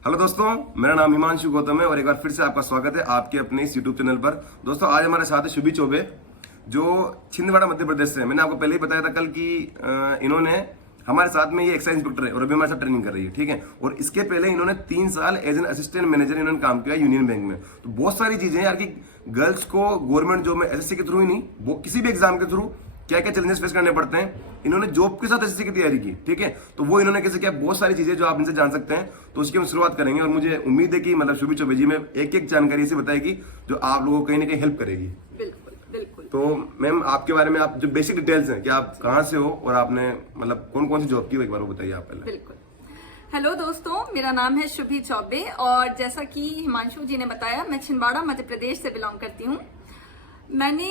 Hello दोस्तों, मेरा नाम हिमांशु गौतम है और एक बार फिर से आपका स्वागत है आपके अपने इस यूट्यूब चैनल पर। दोस्तों, आज हमारे साथ है शुभी चौबे, जो छिंदवाड़ा मध्य प्रदेश से है। मैंने आपको पहले ही बताया था कल कि इन्होंने हमारे साथ में ये एक्साइज इंस्पेक्टर है और अभी हमारे साथ ट्रेनिंग कर रही है, ठीक है। और इसके पहले इन्होंने 3 साल एज एन असिस्टेंट मैनेजर इन्होंने काम किया यूनियन बैंक में। तो बहुत सारी चीजें यार कि गर्ल्स को गवर्नमेंट जॉब में एसएससी के थ्रू ही नहीं, वो किसी भी एग्जाम के थ्रू क्या क्या चैलेंजेस फेस करने पड़ते हैं, इन्होंने जॉब के साथ एसएससी की तैयारी की, ठीक है। तो वो इन्होंने कैसे किया, बहुत सारी चीजें जो आप इनसे जान सकते हैं, तो उसकी हम शुरुआत करेंगे। और मुझे उम्मीद है कि मतलब शुभी चौबे जी में एक एक जानकारी ऐसी बताएगी जो आप लोगों को कहीं ना कहीं हेल्प करेगी। बिल्कुल बिल्कुल। तो मैम, आपके बारे में आप जो बेसिक डिटेल्स हैं कि आप कहाँ से हो और आपने मतलब कौन कौन सी जॉब की, एक बार वो बताइए आप पहले। बिल्कुल। हेलो दोस्तों, मेरा नाम है शुभी चौबे और जैसा कि हिमांशु जी ने बताया, मैं छिंदवाड़ा मध्य प्रदेश से बिलोंग करती हूँ। मैंने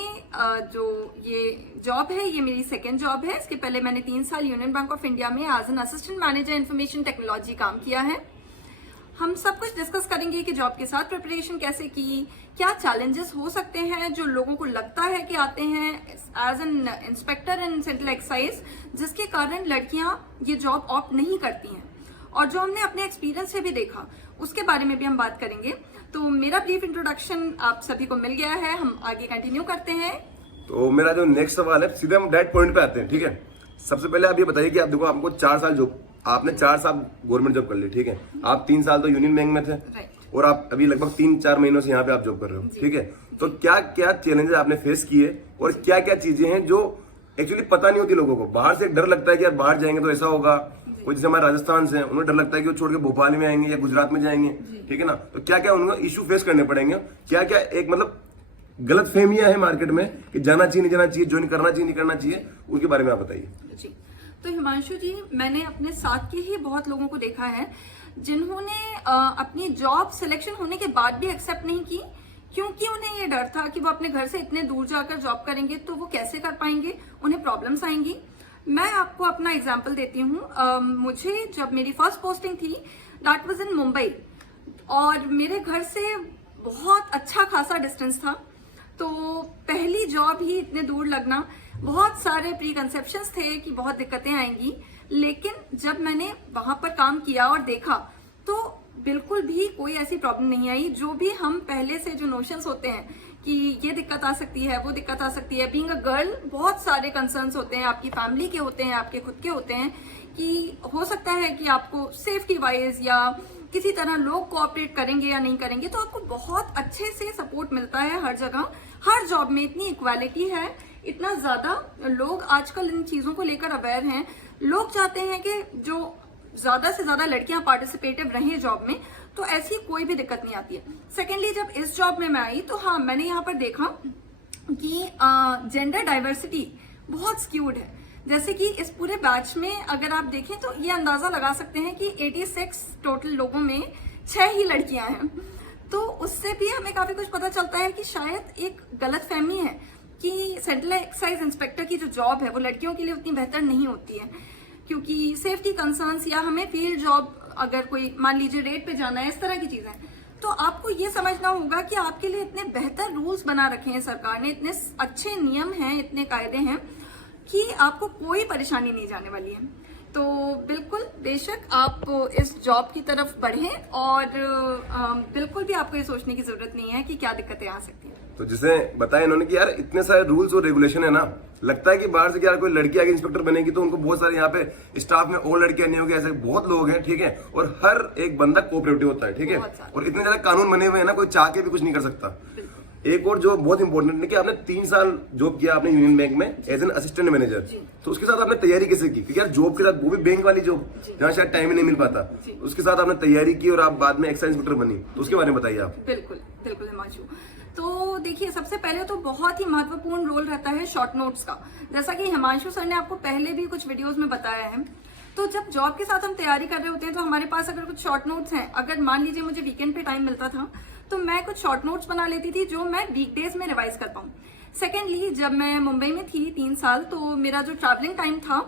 जो ये जॉब है, ये मेरी सेकेंड जॉब है। इसके पहले मैंने 3 साल यूनियन बैंक ऑफ इंडिया में as an assistant manager information technology काम किया है। हम सब कुछ डिस्कस करेंगे कि जॉब के साथ प्रिपरेशन कैसे की, क्या चैलेंजेस हो सकते हैं जो लोगों को लगता है कि आते हैं as an inspector in central excise, जिसके कारण लड़कियां ये जॉब ऑप्ट नहीं करती हैं, और जो हमने अपने एक्सपीरियंस से भी देखा उसके बारे में भी हम बात करेंगे। तो मेरा ब्रीफ इंट्रोडक्शन आप सभी को मिल गया है, हम आगे कंटिन्यू करते हैं। तो मेरा जो नेक्स्ट सवाल है, सीधे हम डायरेक्ट पॉइंट पे आते हैं, ठीक है। सबसे पहले आप ये बताइए कि आप देखो, आपको 4 साल जॉब, आपने 4 साल गवर्नमेंट जॉब कर ली, ठीक है। आप 3 साल तो यूनियन बैंक में थे, और आप अभी लगभग 3-4 महीनों से यहाँ पे आप जॉब कर रहे हो, ठीक है। तो क्या क्या चैलेंजेस आपने फेस किए और क्या क्या चीजें हैं जो एक्चुअली पता नहीं होती लोगों को। बाहर से एक डर लगता है कि यार बाहर जाएंगे तो ऐसा होगा, कोई जैसे हमारे राजस्थान से उन्हें डर लगता है कि वो छोड़ के भोपाल में आएंगे या गुजरात में जाएंगे, ठीक है ना। तो क्या क्या उनको इशू फेस करने पड़ेंगे, क्या क्या एक मतलब गलत फहमियां है मार्केट में कि जाना चाहिए नहीं जाना चाहिए, ज्वाइन करना चाहिए नहीं करना चाहिए, उनके बारे में आप बताइए जी। तो हिमांशु जी, मैंने अपने साथ के ही बहुत लोगों को देखा है जिन्होंने अपनी जॉब सिलेक्शन होने के बाद भी एक्सेप्ट नहीं की, क्योंकि उन्हें ये डर था कि वो अपने घर से इतने दूर जाकर जॉब करेंगे तो वो कैसे कर पाएंगे, उन्हें प्रॉब्लम्स आएंगी। मैं आपको अपना एग्जांपल देती हूँ। मुझे जब मेरी फर्स्ट पोस्टिंग थी, दैट वाज इन मुंबई, और मेरे घर से बहुत अच्छा खासा डिस्टेंस था। तो पहली जॉब ही इतने दूर लगना, बहुत सारे प्री कंसेप्शंस थे कि बहुत दिक्कतें आएंगी, लेकिन जब मैंने वहां पर काम किया और देखा तो बिल्कुल भी कोई ऐसी प्रॉब्लम नहीं आई। जो भी हम पहले से जो नोशंस होते हैं कि ये दिक्कत आ सकती है, वो दिक्कत आ सकती है, बीइंग अ गर्ल बहुत सारे कंसर्न्स होते हैं, आपकी फैमिली के होते हैं, आपके खुद के होते हैं, कि हो सकता है कि आपको सेफ्टी वाइज या किसी तरह लोग कोऑपरेट करेंगे या नहीं करेंगे। तो आपको बहुत अच्छे से सपोर्ट मिलता है हर जगह, हर जॉब में इतनी इक्वालिटी है, इतना ज्यादा लोग आजकल इन चीजों को लेकर अवेयर हैं। लोग चाहते हैं कि जो ज्यादा से ज्यादा लड़कियां पार्टिसिपेटिव रहें जॉब में, तो ऐसी कोई भी दिक्कत नहीं आती है। सेकेंडली, जब इस जॉब में मैं आई तो हाँ, मैंने यहाँ पर देखा कि जेंडर डाइवर्सिटी बहुत स्क्यूड है। जैसे कि इस पूरे बैच में अगर आप देखें तो ये अंदाजा लगा सकते हैं कि 86 टोटल लोगों में 6 ही लड़कियां हैं। तो उससे भी हमें काफी कुछ पता चलता है कि शायद एक गलतफहमी है कि सेंट्रल एक्साइज इंस्पेक्टर की जो जॉब है वो लड़कियों के लिए उतनी बेहतर नहीं होती है, क्योंकि सेफ्टी कंसर्न्स या हमें फील्ड जॉब, अगर कोई मान लीजिए रेट पे जाना है, इस तरह की चीजें, तो आपको ये समझना होगा कि आपके लिए इतने बेहतर रूल्स बना रखे हैं सरकार ने, इतने अच्छे नियम हैं, इतने कायदे हैं कि आपको कोई परेशानी नहीं जाने वाली है। तो बिल्कुल बेशक आप इस जॉब की तरफ बढ़ें, और बिल्कुल भी आपको ये सोचने की जरूरत नहीं है कि क्या दिक्कतें आ सकती हैं। तो जिसे बताया इन्होंने कि यार इतने सारे रूल्स और रेगुलेशन है ना, लगता है कि बाहर से यार कोई लड़की आगे इंस्पेक्टर बनेगी तो उनको बहुत सारे यहाँ पे स्टाफ में और लड़कियां नहीं होगी, ऐसे बहुत लोग हैं, ठीक है। और हर एक बंदा कोऑपरेटिव होता है, ठीक है। और इतने ज्यादा कानून बने हुए हैं ना, कोई चाह के भी कुछ नहीं कर सकता। एक और जो बहुत इंपॉर्टेंट है कि आपने 3 साल जॉब किया आपने यूनियन बैंक में एज एन असिस्टेंट मैनेजर, तो उसके साथ आपने तैयारी कैसे की, क्योंकि यार जॉब के साथ वो भी बैंक वाली जॉब जहाँ शायद टाइम ही नहीं मिल पाता, उसके साथ आपने तैयारी की और आप बाद में एक्साइज इंस्पेक्टर बनी, तो उसके बारे में बताइए आप। बिल्कुल बिल्कुल हिमांशु। तो देखिए, सबसे पहले तो बहुत ही महत्वपूर्ण रोल रहता है शॉर्ट नोट्स का, जैसा कि हिमांशु सर ने आपको पहले भी कुछ वीडियोस में बताया है। तो जब जॉब के साथ हम तैयारी कर रहे होते हैं तो हमारे पास अगर कुछ शॉर्ट नोट्स हैं, अगर मान लीजिए मुझे वीकेंड पे टाइम मिलता था तो मैं कुछ शॉर्ट नोट्स बना लेती थी जो मैं वीकडेज में रिवाइज कर पाऊँ। सेकेंडली, जब मैं मुंबई में थी 3 साल, तो मेरा जो ट्रैवलिंग टाइम था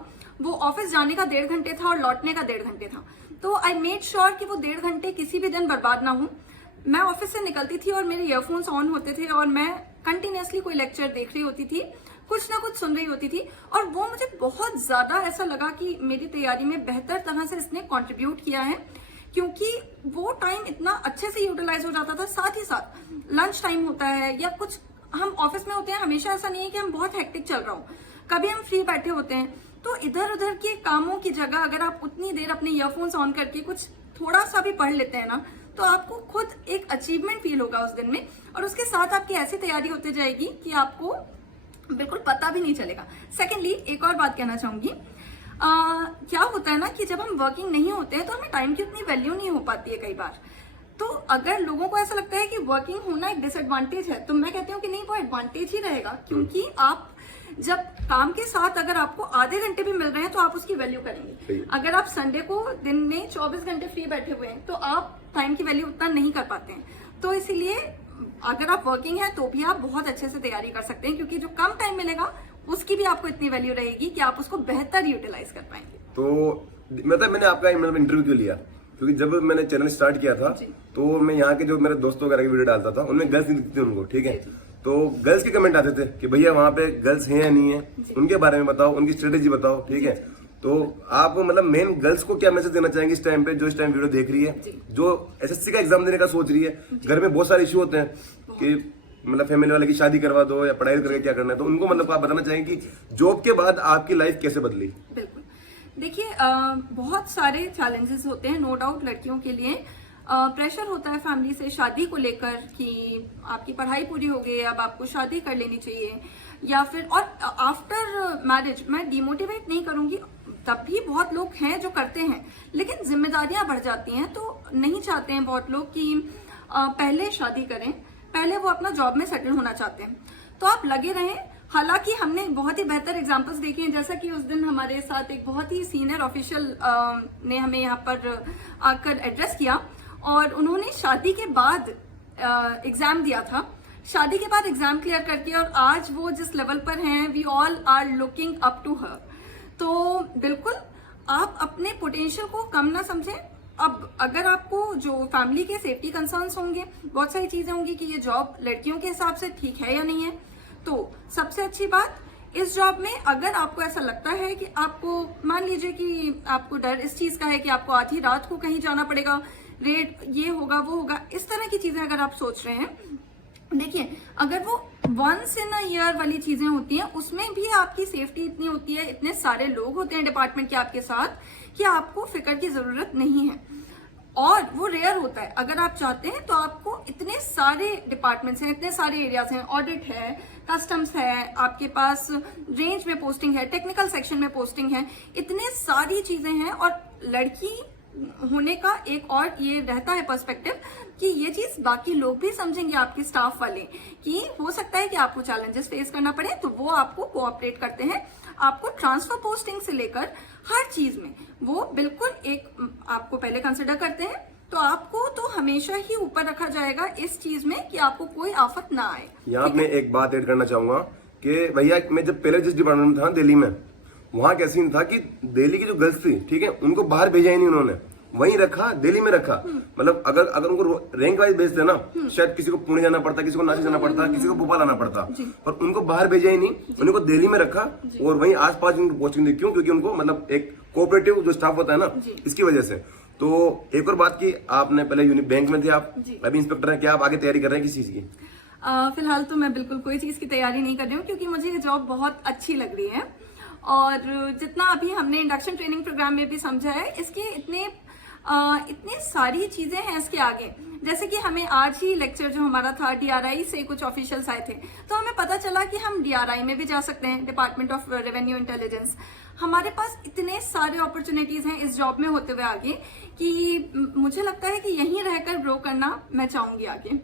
वो ऑफिस जाने का 1.5 घंटे था और लौटने का 1.5 घंटे था। तो आई मेड श्योर कि वो 1.5 घंटे किसी भी दिन बर्बाद ना हो। मैं ऑफिस से निकलती थी और मेरे ईयरफोन्स ऑन होते थे और मैं कंटिन्यूअसली कोई लेक्चर देख रही होती थी, कुछ ना कुछ सुन रही होती थी, और वो मुझे बहुत ज्यादा ऐसा लगा कि मेरी तैयारी में बेहतर तरह से इसने कंट्रीब्यूट किया है, क्योंकि वो टाइम इतना अच्छे से यूटिलाइज हो जाता था। साथ ही साथ लंच टाइम होता है या कुछ, हम ऑफिस में होते हैं, हमेशा ऐसा नहीं है कि हम बहुत हेक्टिक चल रहा हो, कभी हम फ्री बैठे होते हैं, तो इधर उधर के कामों की जगह अगर आप उतनी देर अपने ईयरफोन्स ऑन करके कुछ थोड़ा सा भी पढ़ लेते हैं ना, तो आपको खुद एक अचीवमेंट फील होगा उस दिन में, और उसके साथ आपकी ऐसी तैयारी होती जाएगी कि आपको बिल्कुल पता भी नहीं चलेगा। सेकेंडली, एक और बात कहना चाहूंगी, क्या होता है ना कि जब हम वर्किंग नहीं होते हैं तो हमें टाइम की उतनी वैल्यू नहीं हो पाती है कई बार। तो अगर लोगों को ऐसा लगता है कि वर्किंग होना एक डिसएडवांटेज है, तो मैं कहती हूँ कि नहीं, वो एडवांटेज ही रहेगा, क्योंकि आप जब काम के साथ अगर आपको आधे घंटे भी मिल रहे हैं तो आप उसकी वैल्यू करेंगे। अगर आप संडे को दिन में 24 घंटे फ्री बैठे हुए हैं तो आप टाइम की वैल्यू उतना नहीं कर पाते हैं। तो इसीलिए अगर आप वर्किंग है तो भी आप बहुत अच्छे से तैयारी कर सकते हैं, क्योंकि जो कम टाइम मिलेगा उसकी भी आपको इतनी वैल्यू रहेगी कि आप उसको बेहतर यूटिलाइज कर पाएंगे। तो मतलब मैंने आपका इंटरव्यू क्यों लिया, क्योंकि जब मैंने चैनल स्टार्ट किया था तो मैं यहाँ के जो मेरे दोस्तों वगैरह की वीडियो डालता था, उनमें गर्ल्स नहीं दिखती थी उनको, ठीक है, तो गर्ल्स के कमेंट आते थे कि भैया वहाँ पे गर्ल्स हैं या नहीं है, उनके बारे में बताओ, उनकी स्ट्रेटेजी बताओ, ठीक है। तो आप मतलब मेन गर्ल्स को क्या मैसेज देना चाहेंगे इस टाइम पे, जो इस टाइम वीडियो देख रही है, जो एसएससी का एग्जाम देने का सोच रही है, घर में बहुत सारे इश्यू होते हैं कि मतलब फैमिली वाले की शादी करवा दो या पढ़ाई करके क्या करना है, तो उनको मतलब आप बताना चाहेंगे कि जॉब के बाद आपकी लाइफ कैसे बदली? बिल्कुल, देखिए बहुत सारे चैलेंजेस होते हैं, नो डाउट। लड़कियों के लिए प्रेशर होता है फैमिली से शादी को लेकर कि आपकी पढ़ाई पूरी हो गई, अब आपको शादी कर लेनी चाहिए, या फिर और आफ्टर मैरिज, मैं डिमोटिवेट नहीं करूंगी, तब भी बहुत लोग हैं जो करते हैं, लेकिन जिम्मेदारियां बढ़ जाती हैं तो नहीं चाहते हैं बहुत लोग कि पहले शादी करें, पहले वो अपना जॉब में सेटल होना चाहते हैं। तो आप लगे रहें। हालांकि हमने बहुत ही बेहतर एग्जांपल्स देखे हैं, जैसा कि उस दिन हमारे साथ एक बहुत ही सीनियर ऑफिशियल ने हमें यहाँ पर आकर एड्रेस किया, और उन्होंने शादी के बाद एग्जाम दिया था, शादी के बाद एग्जाम क्लियर करके, और आज वो जिस लेवल पर हैं, we all are looking up to her. तो बिल्कुल आप अपने पोटेंशियल को कम ना समझें। अब अगर आपको जो फैमिली के सेफ्टी कंसर्न्स होंगे, बहुत सारी चीजें होंगी कि ये जॉब लड़कियों के हिसाब से ठीक है या नहीं है, तो सबसे अच्छी बात, इस जॉब में अगर आपको ऐसा लगता है कि आपको, मान लीजिए कि आपको डर इस चीज का है कि आपको आधी रात को कहीं जाना पड़ेगा, रेट ये होगा वो होगा, इस तरह की चीजें अगर आप सोच रहे हैं, देखिए अगर वो वंस इन अ ईयर वाली चीजें होती हैं, उसमें भी आपकी सेफ्टी इतनी होती है, इतने सारे लोग होते हैं डिपार्टमेंट के आपके साथ कि आपको फिक्र की जरूरत नहीं है, और वो रेयर होता है। अगर आप चाहते हैं तो आपको इतने सारे डिपार्टमेंट्स हैं, इतने सारे एरियाज हैं, ऑडिट है, कस्टम्स है, आपके पास रेंज में पोस्टिंग है, टेक्निकल सेक्शन में पोस्टिंग है, इतने सारी चीजें हैं। और लड़की होने का एक और ये रहता है पर्सपेक्टिव कि ये चीज बाकी लोग भी समझेंगे, आपके स्टाफ वाले, कि हो सकता है कि आपको चैलेंजेस फेस करना पड़े, तो वो आपको कोऑपरेट करते हैं। आपको ट्रांसफर पोस्टिंग से लेकर हर चीज में वो बिल्कुल एक आपको पहले कंसिडर करते हैं, तो आपको तो हमेशा ही ऊपर रखा जाएगा इस चीज में कि आपको कोई आफत ना आए। यहाँ मैं एक बात ऐड करना चाहूंगा कि भैया, मैं जब पहले जिस डिपार्टमेंट में था दिल्ली में, वहां क्या सीन था कि दिल्ली की जो गर्ल्स थी, ठीक है, उनको बाहर भेजा ही नहीं उन्होंने, वहीं रखा, दिल्ली में रखा। मतलब अगर उनको रैंक वाइज भेजते ना, शायद किसी को पुणे जाना पड़ता, किसी को नासिक जाना पड़ता, किसी को भोपाल आना पड़ता, पर उनको बाहर भेजा ही नहीं, उनको दिल्ली में रखा और वहीं आसपास उनको पोस्टिंग दी। क्यों? क्योंकि उनको मतलब एक कोऑपरेटिव जो स्टाफ होता है ना, इसकी वजह से। तो एक और बात की, आपने पहले बैंक में थे, आप अभी इंस्पेक्टर हैं, क्या आप आगे तैयारी कर रहे हैं किसी चीज की? फिलहाल तो मैं बिल्कुल कोई चीज की तैयारी नहीं कर रही हूँ, क्योंकि मुझे ये जॉब बहुत अच्छी लग रही है, और जितना अभी हमने इंडक्शन ट्रेनिंग प्रोग्राम में भी समझा है, इसके इतनी सारी चीजें हैं इसके आगे। जैसे कि हमें आज ही लेक्चर जो हमारा था, डीआरआई से कुछ ऑफिशियल्स आए थे, तो हमें पता चला कि हम डीआरआई में भी जा सकते हैं, डिपार्टमेंट ऑफ रेवेन्यू इंटेलिजेंस। हमारे पास इतने सारे अपॉर्चुनिटीज हैं इस जॉब में होते हुए आगे, कि मुझे लगता है कि यहीं रहकर ग्रो करना मैं चाहूंगी आगे।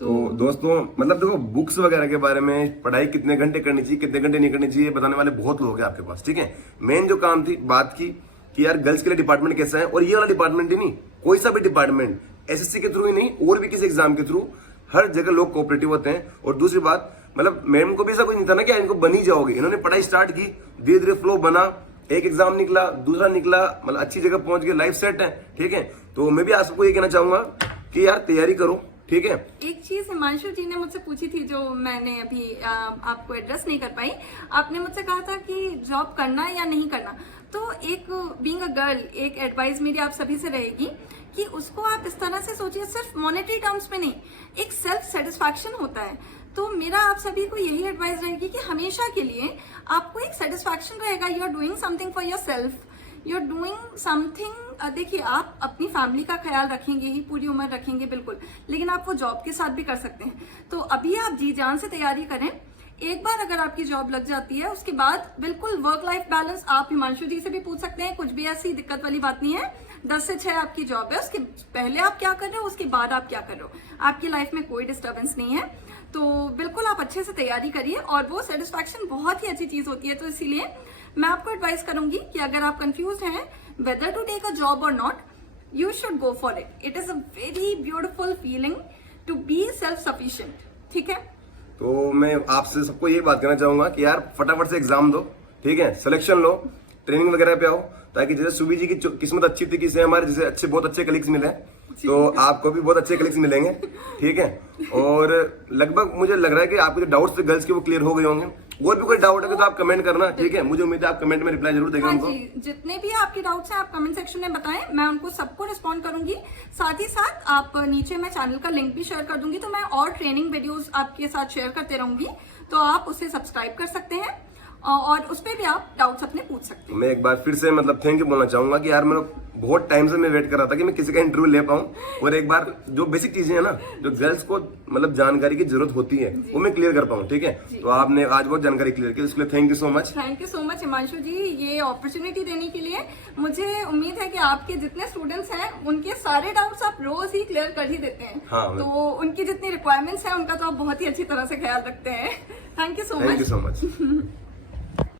तो दोस्तों, मतलब देखो, बुक्स वगैरह के बारे में, पढ़ाई कितने घंटे करनी चाहिए, कितने घंटे नहीं करनी चाहिए, बताने वाले बहुत लोग हैं आपके पास, ठीक है। मेन जो काम थी, बात की कि यार गर्ल्स के लिए डिपार्टमेंट कैसा है, और ये वाला डिपार्टमेंट ही नहीं, कोई सा भी डिपार्टमेंट, एसएससी के थ्रू ही नहीं, और भी किसी एग्जाम के थ्रू, हर जगह लोग कोऑपरेटिव होते हैं। और दूसरी बात, मतलब मैम को भी ऐसा कुछ नहीं था ना कि इनको बन ही जाओगे, इन्होंने पढ़ाई स्टार्ट की, धीरे धीरे फ्लो बना, एक एग्जाम निकला, दूसरा निकला, मतलब अच्छी जगह पहुंच गए, लाइफ सेट है, ठीक है। तो मैं भी आप सबको ये कहना चाहूंगा कि यार तैयारी करो, ठीक है। एक चीज हिमांशु जी ने मुझसे पूछी थी, जो मैंने अभी आपको एड्रेस नहीं कर पाई। आपने मुझसे कहा था कि जॉब करना या नहीं करना, तो एक बीइंग अ गर्ल, एक एडवाइस मेरी आप सभी से रहेगी कि उसको आप इस तरह से सोचिए, सिर्फ मॉनेटरी टर्म्स में नहीं, एक सेल्फ सेटिस्फैक्शन होता है। तो मेरा आप सभी को यही एडवाइस रहेगी कि हमेशा के लिए आपको एक सेटिस्फैक्शन रहेगा, you are doing something for yourself, you are doing something. देखिए, आप अपनी फैमिली का ख्याल रखेंगे ही, पूरी उम्र रखेंगे बिल्कुल, लेकिन आप वो जॉब के साथ भी कर सकते हैं। तो अभी आप जी जान से तैयारी करें। एक बार अगर आपकी जॉब लग जाती है, उसके बाद बिल्कुल वर्क लाइफ बैलेंस आप हिमांशु जी से भी पूछ सकते हैं, कुछ भी ऐसी दिक्कत वाली बात नहीं है। 10 से 6 आपकी जॉब है, उसके पहले आप क्या कर रहे हो, उसके बाद आप क्या कर रहे हो, आपकी लाइफ में कोई डिस्टर्बेंस नहीं है। तो बिल्कुल आप अच्छे से तैयारी करिए, और वो सेटिस्फैक्शन बहुत ही अच्छी चीज होती है। तो इसीलिए मैं आपको एडवाइस करूंगी कि अगर आप कंफ्यूज हैं whether to take a job और not, you should go for it. It is a very beautiful feeling to be self sufficient. ठीक है, तो मैं आपसे सबको यही बात करना चाहूंगा कि यार फटाफट से एग्जाम दो, ठीक है, सिलेक्शन लो, ट्रेनिंग वगैरह पे आओ, ताकि जैसे सुबी जी की किस्मत अच्छी थी कि हमारे जैसे अच्छे बहुत अच्छे कलीग्स मिले, तो आपको भी बहुत अच्छे कलीग्स मिलेंगे, ठीक है। और लगभग मुझे लग रहा है कि आपके जो डाउट्स थे गर्ल्स के वो क्लियर हो गए होंगे। और भी कोई डाउट है तो आप कमेंट करना, ठीक है। मुझे उम्मीद है आप कमेंट में रिप्लाई जरूर देंगे हाँ उनको। जी, जितने भी आपके डाउट्स हैं आप कमेंट सेक्शन में बताएं, मैं उनको सबको रिस्पॉन्ड करूंगी। साथ ही साथ आप नीचे मैं चैनल का लिंक भी शेयर कर दूंगी, तो मैं और ट्रेनिंग वीडियोस आपके साथ शेयर करते रहूंगी, तो आप उसे सब्सक्राइब कर सकते हैं और उस पर भी आप डाउट्स अपने पूछ सकते हैं। मैं एक बार फिर से मतलब थैंक यू बोलना चाहूंगा कि यार मैं बहुत टाइम से मैं वेट कर रहा था कि मैं किसी का इंटरव्यू ले पाऊं, और एक बार जो बेसिक चीजें हैं ना, जो गर्ल्स को मतलब जानकारी की जरूरत होती है, वो मैं क्लियर कर पाऊं, ठीक है। तो आपने आज बहुत जानकारी क्लियर की, इसके लिए thank you so much. Thank you so much Himanshu ji, ये अपॉर्चुनिटी देने के लिए। मुझे उम्मीद है कि आपके जितने स्टूडेंट्स हैं उनके सारे डाउट्स आप रोज ही क्लियर कर ही देते हैं। हाँ, तो उनकी जितनी रिक्वायरमेंट्स हैं उनका तो आप बहुत ही अच्छी तरह से ख्याल रखते हैं। Thank you so much.